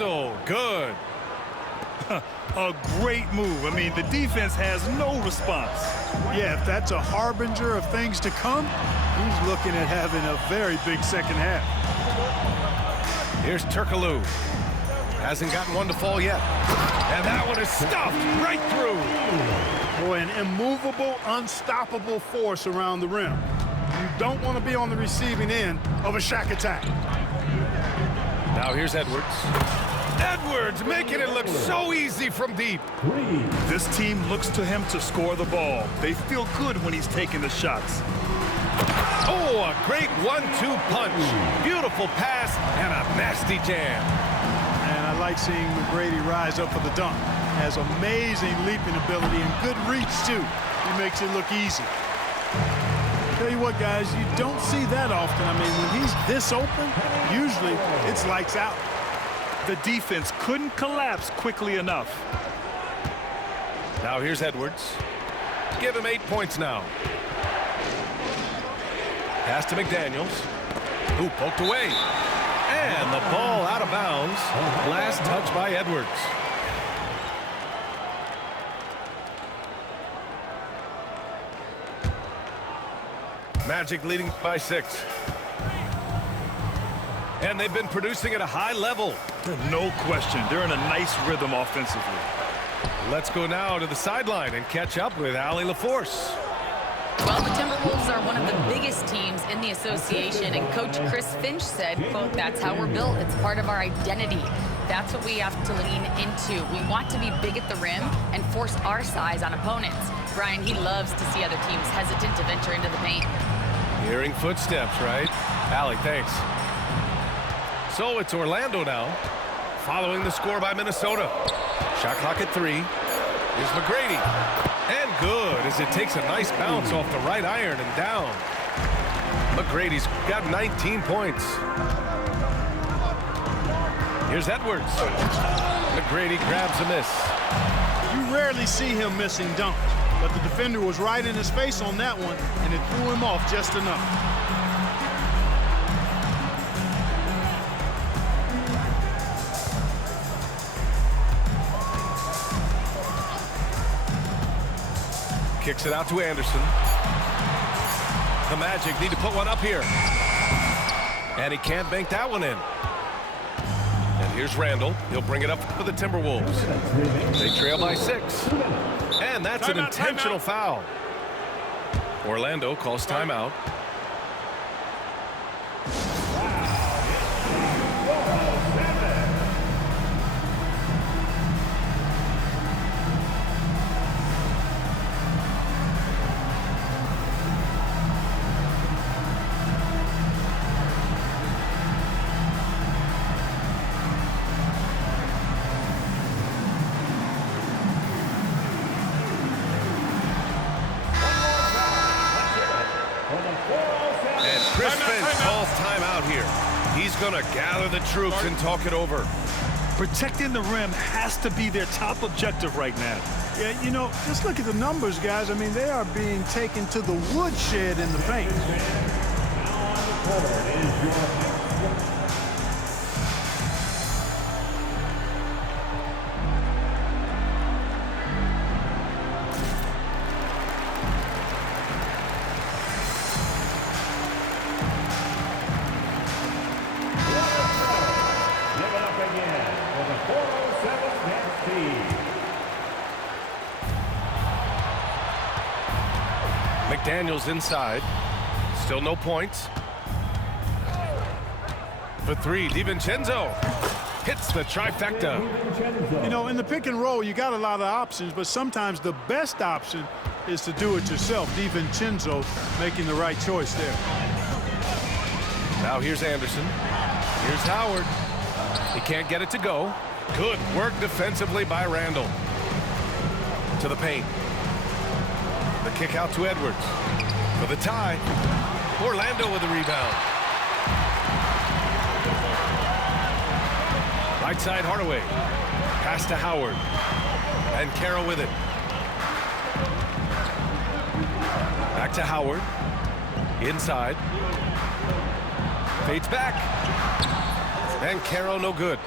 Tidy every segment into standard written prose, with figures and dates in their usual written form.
Oh, good. A great move. I mean, the defense has no response. Yeah, if that's a harbinger of things to come, he's looking at having a very big second half. Here's Turkoglu. Hasn't gotten one to fall yet. And that one is stuffed right through. Boy, an immovable, unstoppable force around the rim. You don't want to be on the receiving end of a Shaq attack. Now here's Edwards. Edwards making it look so easy from deep. This team looks to him to score the ball. They feel good when he's taking the shots. Oh, a great 1-2 punch. Beautiful pass and a nasty jam. And I like seeing McGrady rise up for the dunk. Has amazing leaping ability and good reach, too. He makes it look easy. Tell you what, guys, you don't see that often. I mean, when he's this open, usually it's lights out. The defense couldn't collapse quickly enough. Now here's Edwards. Give him 8 points now. Pass to McDaniels, who poked away. And the ball out of bounds. Last touch by Edwards. Magic leading by 6. And they've been producing at a high level. No question. They're in a nice rhythm offensively. Let's go now to the sideline and catch up with Allie LaForce. Well, the Timberwolves are one of the biggest teams in the association, and Coach Chris Finch said, quote, "That's how we're built. It's part of our identity. That's what we have to lean into. We want to be big at the rim and force our size on opponents." Brian, he loves to see other teams hesitant to venture into the paint. Hearing footsteps, right? Allie, thanks. So it's Orlando now, following the score by Minnesota. Shot clock at 3. Here's McGrady. And good, as it takes a nice bounce off the right iron and down. McGrady's got 19 points. Here's Edwards. McGrady grabs a miss. You rarely see him missing dunks, but the defender was right in his face on that one, and it threw him off just enough. Kicks it out to Anderson. The Magic need to put one up here. And he can't bank that one in. And here's Randall. He'll bring it up for the Timberwolves. They trail by 6. And that's an intentional foul. Orlando calls timeout. Chris Finch calls timeout here. He's going to gather the troops and talk it over. Protecting the rim has to be their top objective right now. Yeah, you know, just look at the numbers, guys. I mean, they are being taken to the woodshed in the paint. McDaniels inside. Still no points. For 3, DiVincenzo hits the trifecta. You know, in the pick and roll, you got a lot of options, but sometimes the best option is to do it yourself. DiVincenzo making the right choice there. Now here's Anderson. Here's Howard. He can't get it to go. Good work defensively by Randall. To the paint. The kick out to Edwards. For the tie. Orlando with the rebound. Right side Hardaway. Pass to Howard. And Carroll with it. Back to Howard. Inside. Fades back. And Carroll no good.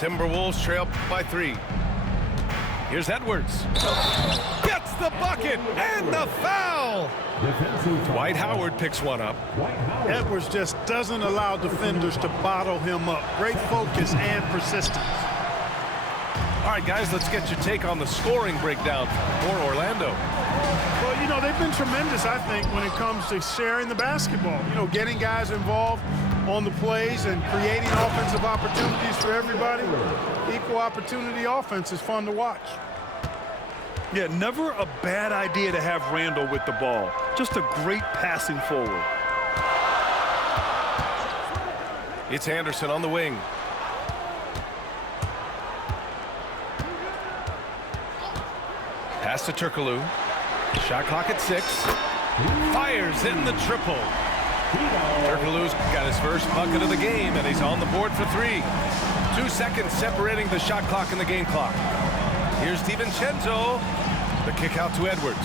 Timberwolves trail by 3. Here's Edwards. Gets the bucket and the foul. Dwight Howard picks one up. Edwards just doesn't allow defenders to bottle him up. Great focus and persistence. All right, guys, let's get your take on the scoring breakdown for Orlando. Well, you know, they've been tremendous, I think, when it comes to sharing the basketball. You know, getting guys involved on the plays and creating offensive opportunities for everybody. Equal opportunity offense is fun to watch. Yeah, never a bad idea to have Randall with the ball. Just a great passing forward. It's Anderson on the wing. Pass to Turkoglu. Shot clock at 6. Fires in the triple. Turkoglu's got his first bucket of the game, and he's on the board for 3. 2 seconds separating the shot clock and the game clock. Here's DiVincenzo. The kick out to Edwards.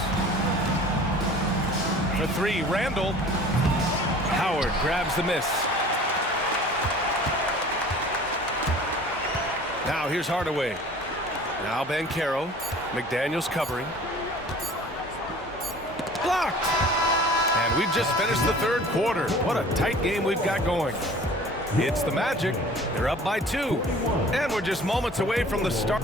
For 3, Randall. Howard grabs the miss. Now here's Hardaway. Now Banchero. McDaniels covering. Blocked! And we've just finished the 3rd quarter. What a tight game we've got going. It's the Magic. They're up by 2. And we're just moments away from the start.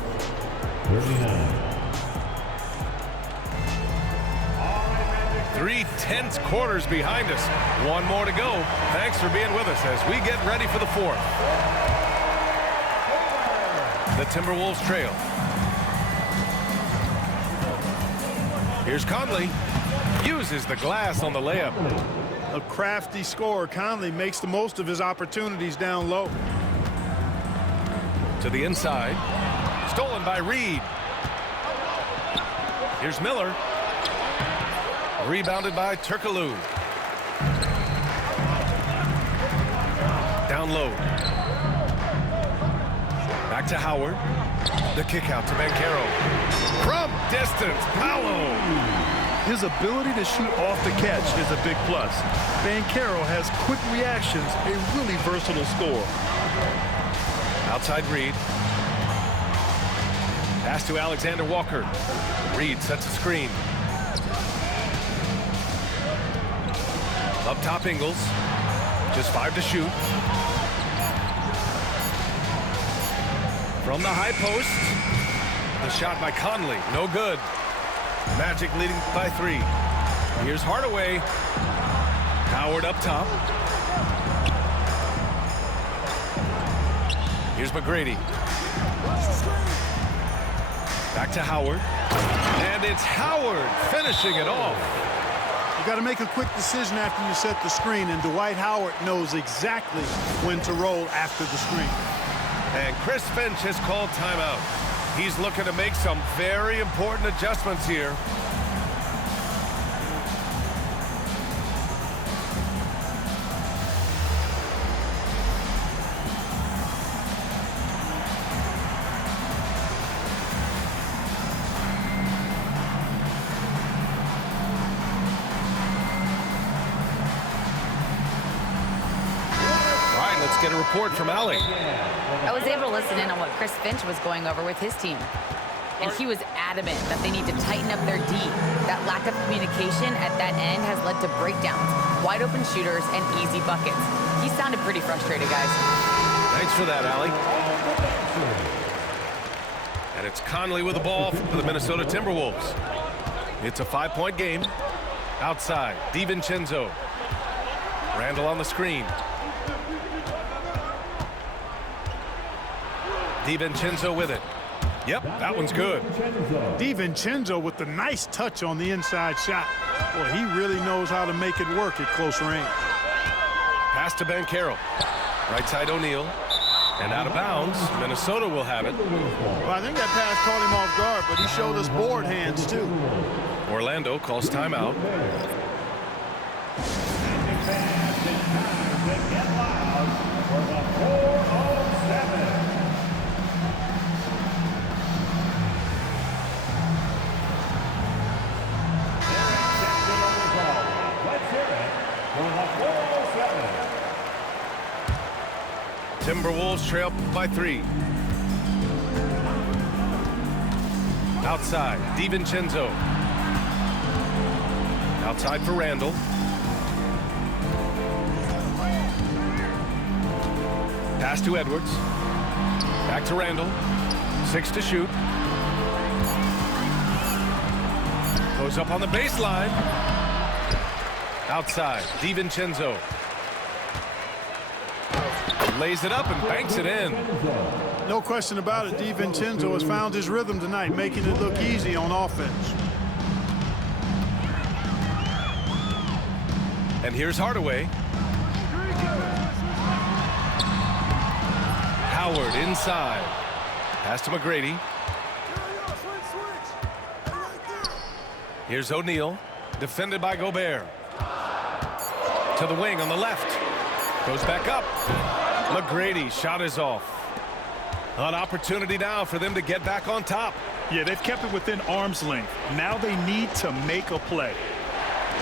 3 tense quarters behind us. 1 more to go. Thanks for being with us as we get ready for the 4th. The Timberwolves trail. Here's Conley. Uses the glass on the layup. A crafty scorer. Conley makes the most of his opportunities down low. To the inside. Stolen by Reed. Here's Miller. Rebounded by Turkoglu. Down low. Back to Howard. The kick out to Banchero. From distance, Paolo. His ability to shoot off the catch is a big plus. Banchero has quick reactions, a really versatile scorer. Outside Reed. Pass to Alexander Walker. Reed sets a screen. Up top Ingles. Just 5 to shoot. From the high post. The shot by Conley. No good. Magic leading by 3. Here's Hardaway. Howard up top. Here's McGrady. Back to Howard. And it's Howard finishing it off. You got to make a quick decision after you set the screen, and Dwight Howard knows exactly when to roll after the screen. And Chris Finch has called timeout. He's looking to make some very important adjustments here. Get a report from Allie. I was able to listen in on what Chris Finch was going over with his team. And he was adamant that they need to tighten up their D. That lack of communication at that end has led to breakdowns, wide open shooters, and easy buckets. He sounded pretty frustrated, guys. Thanks for that, Allie. And it's Conley with the ball for the Minnesota Timberwolves. It's a 5-point game. Outside, DiVincenzo. Randall on the screen. DiVincenzo with it. Yep, that one's good. DiVincenzo with the nice touch on the inside shot. Boy, he really knows how to make it work at close range. Pass to Banchero. Right side O'Neal. And out of bounds. Minnesota will have it. Well, I think that pass caught him off guard, but he showed us board hands too. Orlando calls timeout. Timberwolves trail by 3. Outside, DiVincenzo. Outside for Randall. Pass to Edwards. Back to Randall. 6 to shoot. Goes up on the baseline. Outside, DiVincenzo. Lays it up and banks it in. No question about it, DiVincenzo has found his rhythm tonight, making it look easy on offense. And here's Hardaway. Howard inside. Pass to McGrady. Here's O'Neal, defended by Gobert. To the wing on the left. Goes back up. McGrady, shot is off. An opportunity now for them to get back on top. Yeah, they've kept it within arm's length. Now they need to make a play.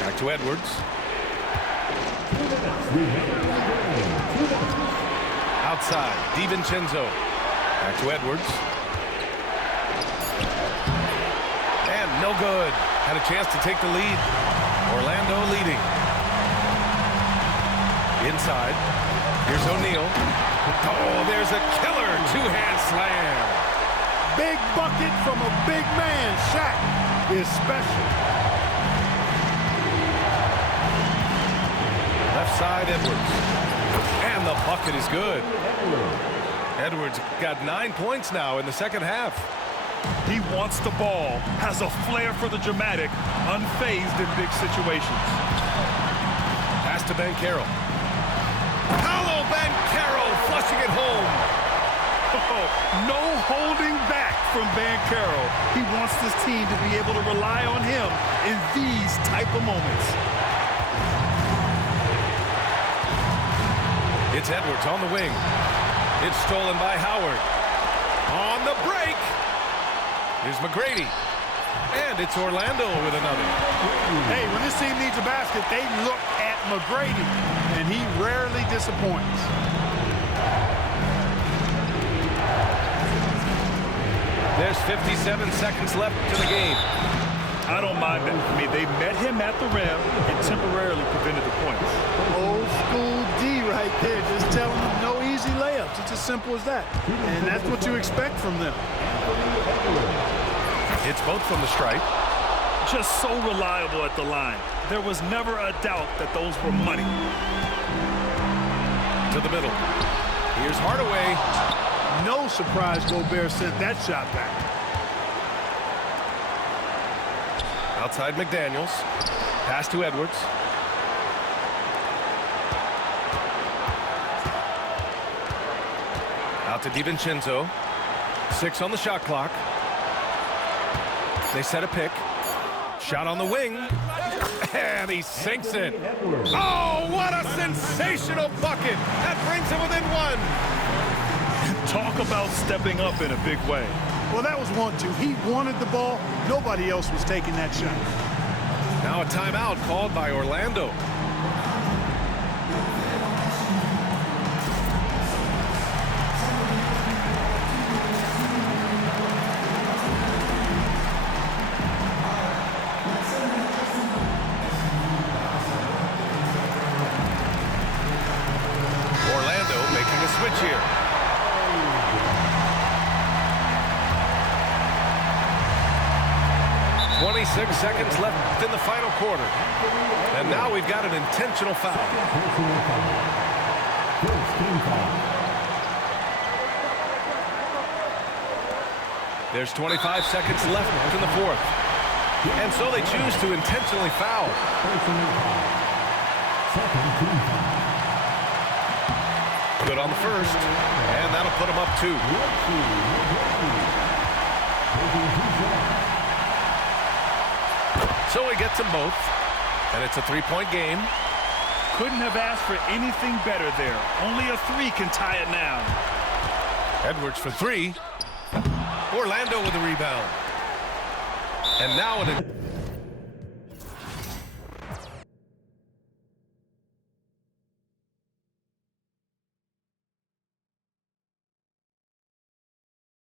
Back to Edwards. Outside, DiVincenzo. Back to Edwards. And no good. Had a chance to take the lead. Orlando leading. Inside. Here's O'Neal. Oh, there's a killer two-hand slam. Big bucket from a big man. Shaq is special. Left side, Edwards. And the bucket is good. Edwards got 9 points now in the second half. He wants the ball, has a flair for the dramatic, unfazed in big situations. Pass to Banchero. Paolo Banchero flushing it home. Oh, no holding back from Banchero. He wants this team to be able to rely on him in these type of moments. It's Edwards on the wing. It's stolen by Howard. On the break. Here's McGrady. And it's Orlando with another. Hey, when this team needs a basket, they look at McGrady, and he rarely disappoints. There's 57 seconds left to the game. I don't mind that. I mean, they met him at the rim and temporarily prevented the points. Old school D right there, just telling them no easy layups. It's as simple as that. And that's what you expect from them. It's both from the stripe. Just so reliable at the line. There was never a doubt that those were money. To the middle. Here's Hardaway. No surprise Gobert sent that shot back. Outside McDaniels. Pass to Edwards. Out to DiVincenzo. 6 on the shot clock. They set a pick. Shot on the wing. And he sinks it. Oh, what a sensational bucket. That brings him within 1. Talk about stepping up in a big way. Well, that was 1-2. He wanted the ball. Nobody else was taking that shot. Now a timeout called by Orlando. Orlando making a switch here. .26 seconds left in the final quarter. And now we've got an intentional foul. There's 25 seconds left in the fourth. And so they choose to intentionally foul. Good on the first. And that'll put them up 2. So he gets them both, and it's a 3-point game. Couldn't have asked for anything better there. Only a 3 can tie it now. Edwards for 3. Orlando with the rebound. And now